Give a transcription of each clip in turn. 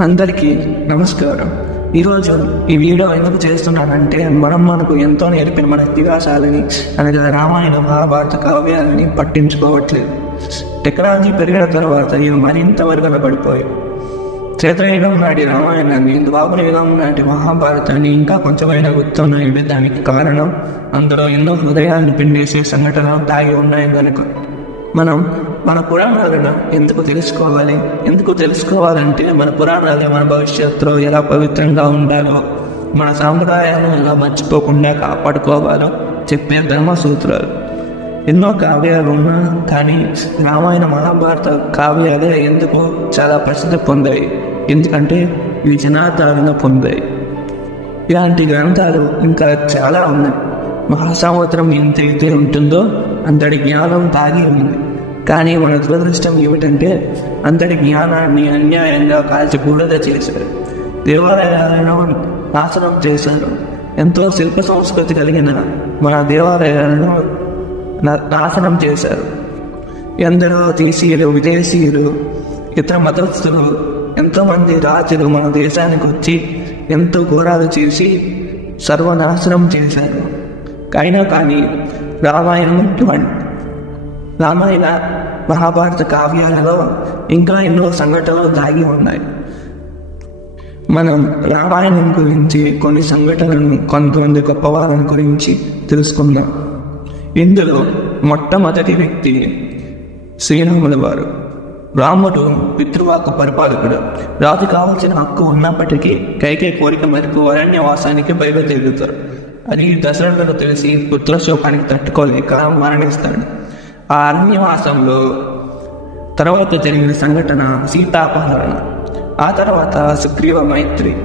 అందరికీ నమస్కారం. ఈరోజు ఈ వీడియో ఎందుకు చేస్తున్నానంటే మనకు ఎంతో నేర్పిన మన ఇతిహాసాలని అనగా రామాయణ మహాభారత కావ్యాలని పట్టించుకోవట్లేదు. టెక్నాలజీ పెరిగిన తర్వాత ఇవి మరింత మరుగున పడిపోయాయి. త్రేతాయుగం నాటి రామాయణాన్ని, ద్వాపర యుగం నాటి మహాభారతాన్ని ఇంకా కొంచెమైనా గుర్తున్నాయంటే దానికి కారణం అందులో ఎన్నో హృదయాన్ని పిండేసే సంఘటనలు దాగి ఉన్నాయి కనుక. మనం మన పురాణాలను ఎందుకు తెలుసుకోవాలంటే మన పురాణాలు మన భవిష్యత్తులో ఎలా పవిత్రంగా ఉండాలో, మన సాంప్రదాయాలను ఎలా మర్చిపోకుండా కాపాడుకోవాలో చెప్పే ధర్మ సూత్రాలు. ఎన్నో కావ్యాలు ఉన్నా కానీ రామాయణ మహాభారత కావ్యాలే ఎందుకు చాలా ప్రసిద్ధి పొందాయి. ఎందుకంటే ఇవి జనాధారణ పొందాయి. ఇలాంటి గ్రంథాలు ఇంకా చాలా ఉన్నాయి. మహాసముద్రం ఎంతైతే ఉంటుందో అంతటి జ్ఞానం దాగి ఉంది. కానీ మన దురదృష్టం ఏమిటంటే అంతటి జ్ఞానాన్ని అన్యాయంగా కాల్చి బూడిద చేశారు. దేవాలయాలను నాశనం చేశారు. ఎంతో శిల్ప సంస్కృతి కలిగిన మన దేవాలయాలను నాశనం చేశారు. ఎందరో దేశీయులు, విదేశీయులు, ఇతర మతస్థులు, ఎంతోమంది రాజులు మన దేశానికి వచ్చి ఎంతో ఘోరాలు చేసి సర్వనాశనం చేశారు. అయినా కానీ రామాయణ మహాభారత కావ్యాలలో ఇంకా ఎన్నో సంఘటనలు దాగి ఉన్నాయి. మనం రామాయణం గురించి కొన్ని సంఘటనలను, కొంతమంది గొప్పవాళ్ళని గురించి తెలుసుకుందాం. ఇందులో మొట్టమొదటి వ్యక్తి శ్రీరాముల వారు. రాముడు పితృవాకు పరిపాలకుడు. రాజు కావాల్సిన హక్కు ఉన్నప్పటికీ కైకేయి కోరిక మేరకు అరణ్యవాసానికి బయలుదేరుతారు. అది దశరథుడు తెలిసి పుత్రశోకానికి తట్టుకోలేక మరణిస్తాడు. ఆ అరణ్యవాసంలో తర్వాత జరిగిన సంఘటన సీతాపహరణ. ఆ తర్వాత సుగ్రీవ మైత్రి.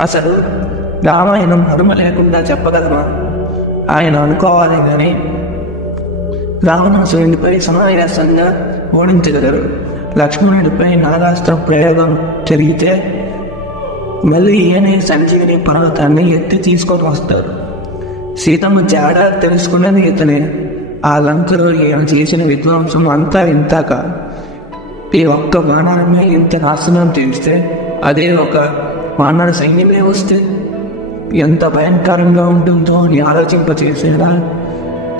అసలు రామాయణం హనుమ లేకుండా చెప్పగలమా? ఆయన అనుకోవాలి కానీ రావణాసురుడిపై సునాయాసంగా ఓడించగలరు. లక్ష్మణుడిపై నాగాస్త్ర ప్రయోగం జరిగితే మళ్ళీ ఈయనే సంజీవిని పర్వతాన్ని ఎత్తి తీసుకొని వస్తారు. సీతమ్మ జాడ తెలుసుకున్నది ఇతనే. ఆ లంకలో ఈయన చేసిన విధ్వంసం అంతా ఇంత కాదు. ఈ ఒక్క వానరమే ఇంత నాశనం చేస్తే అదే ఒక వానర సైన్యమే వస్తే ఎంత భయంకరంగా ఉంటుందో అని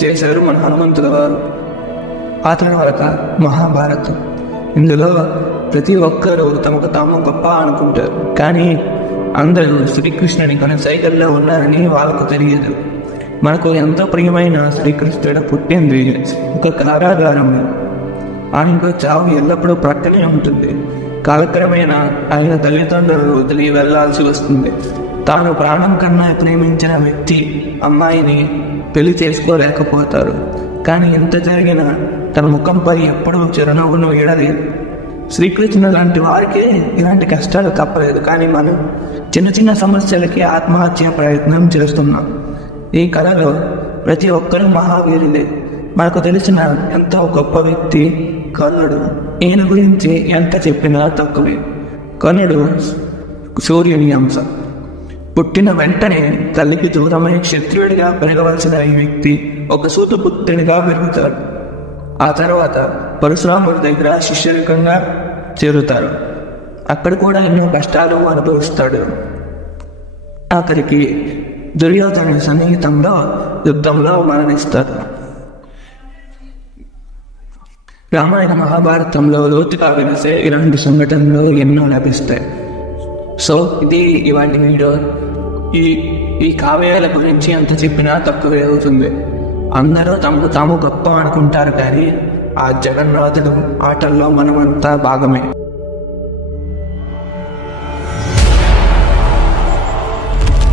చేశారు మన హనుమంతుల వారు. ఆ తర్వాత మహాభారతం. ఇందులో ప్రతి ఒక్కరూ తమకు తాము గొప్ప అనుకుంటారు. కానీ అందరూ శ్రీకృష్ణుని కొనసాగల్లో ఉన్నారని వాళ్ళకు తెలియదు. మనకు ఎంతో ప్రియమైన శ్రీకృష్ణుడు పుట్టింది ఒక కారాగారంలో. ఆయనకు చావు ఎల్లప్పుడూ ప్రక్కనే ఉంటుంది. కాలక్రమేణా ఆయన తల్లిదండ్రులు వదిలి వెళ్లాల్సి వస్తుంది. తాను ప్రాణం కన్నా ప్రేమించిన వ్యక్తి అమ్మాయిని పెళ్లి చేసుకోలేకపోతారు. కానీ ఎంత జరిగినా తన ముఖంపై ఎప్పుడూ చిరునవ్వును వీడలేదు. శ్రీకృష్ణుడు లాంటి వారికి ఇలాంటి కష్టాలు తప్పలేదు. కానీ మనం చిన్న చిన్న సమస్యలకి ఆత్మహత్య ప్రయత్నం చేస్తున్నాం. ఈ కళలో ప్రతి ఒక్కరూ మహావీరులే. మనకు తెలిసిన ఎంతో గొప్ప వ్యక్తి కర్ణుడు. ఈయన గురించి ఎంత చెప్పినా తక్కువే. కర్ణుడు సూర్యుని అంశ. పుట్టిన వెంటనే తల్లికి దూరమై క్షత్రియుడిగా పెరగవలసిన ఈ వ్యక్తి ఒక సూతపుత్రుడిగా పెరుగుతాడు. ఆ తర్వాత పరశురాముడి దగ్గర శిష్యరికంగా చేరుతారు. అక్కడ కూడా ఎన్నో కష్టాలు అనుభవిస్తాడు. ఆఖరికి దుర్యోధన సన్నిహితంలో యుద్ధంలో మరణిస్తారు. రామాయణ మహాభారతంలో లోతుగా వెలిసే ఇలాంటి సంఘటనలు ఎన్నో లభిస్తాయి. సో ఇది ఇవాటి వీడియో. ఈ కావ్యాల గురించి ఎంత చెప్పినా తక్కువే అవుతుంది. అందరూ తమకు తాము గొప్ప అనుకుంటారు కానీ ఆ జగన్నాథుడు ఆటల్లో మనమంతా భాగమే.